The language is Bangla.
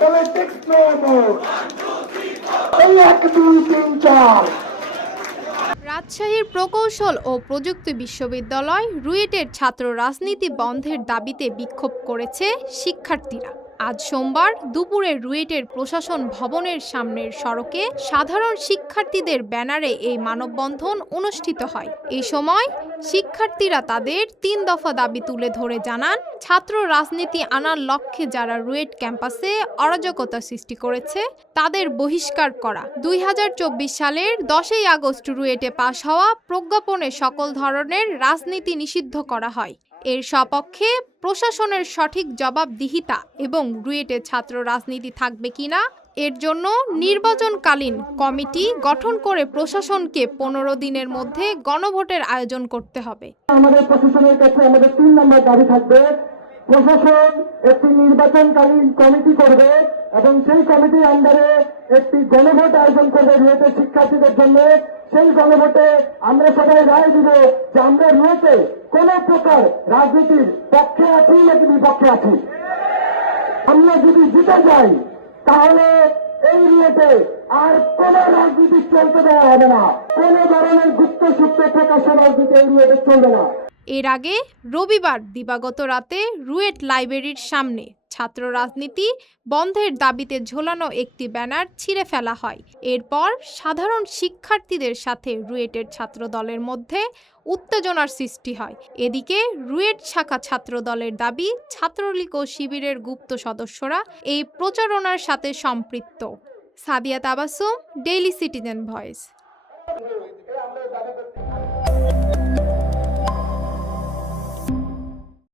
Politics no more. এই 1 2 3 4 রাজশাহীর প্রকৌশল ও প্রযুক্তি বিশ্ববিদ্যালয় রুয়েটের ছাত্র রাজনীতি বন্ধের দাবিতে বিক্ষোভ করেছে শিক্ষার্থীরা। আজ সোমবার দুপুরে রুয়েটের প্রশাসন ভবনের সামনের সড়কে সাধারণ শিক্ষার্থীদের ব্যানারে এই মানববন্ধন অনুষ্ঠিত হয়। এই সময় শিক্ষার্থীরা তাদের ৩ দফা দাবি তুলে ধরে জানান, ছাত্র রাজনীতি আনার লক্ষ্যে যারা রুয়েট ক্যাম্পাসে অরাজকতা সৃষ্টি করেছে তাদের বহিষ্কার করা। ২০২৪ সালের ১০ই আগস্ট রুয়েটে পাশ হওয়া প্রজ্ঞাপনে সকল ধরনের রাজনীতি নিষিদ্ধ করা হয়। এর সপক্ষে প্রশাসনের সঠিক জবাবদিহিতা এবং রুয়েটে ছাত্র রাজনীতি থাকবে কিনা এর জন্য নির্বাচনকালীন কমিটি গঠন করে প্রশাসনকে ১৫ দিনের মধ্যে গণভোটের আয়োজন করতে হবে। আমাদের প্রশাসনের কাছে আমাদের ৩ নম্বর দাবি থাকবে, প্রশাসন একটি নির্বাচনকালীন কমিটি করবে এবং সেই কমিটির আন্ডারে একটি গণভোট আয়োজন করবে রুয়েটের শিক্ষার্থীদের জন্য। সেই গণভোটে আমরা সবাই রায় দিব যে আমরা রুয়েটে কোন প্রকার রাজনীতির পক্ষে আছি নাকি বিপক্ষে আছি। আমরা যদি জিতে যাই তাহলে এই রুয়েটে আর কোন রাজনীতি চলতে দেওয়া হবে না, কোন ধরনের গুপ্ত সূত্র প্রকাশের রাজনীতি এই রুয়েটে চলবে না। এর আগে রবিবার দিবাগত রাতে রুয়েট লাইব্রেরির সামনে ছাত্র রাজনীতি বন্ধের দাবিতে ঝোলানো একটি ব্যানার ছিঁড়ে ফেলা হয়। এরপর সাধারণ শিক্ষার্থীদের সাথে রুয়েটের ছাত্র দলের মধ্যে উত্তেজনার সৃষ্টি হয়। এদিকে রুয়েট শাখা ছাত্র দলের দাবি, ছাত্রলীগ ও শিবিরের গুপ্ত সদস্যরা এই প্রচারণার সাথে সম্পৃক্ত। Sadia Tabassum, daily citizen voice.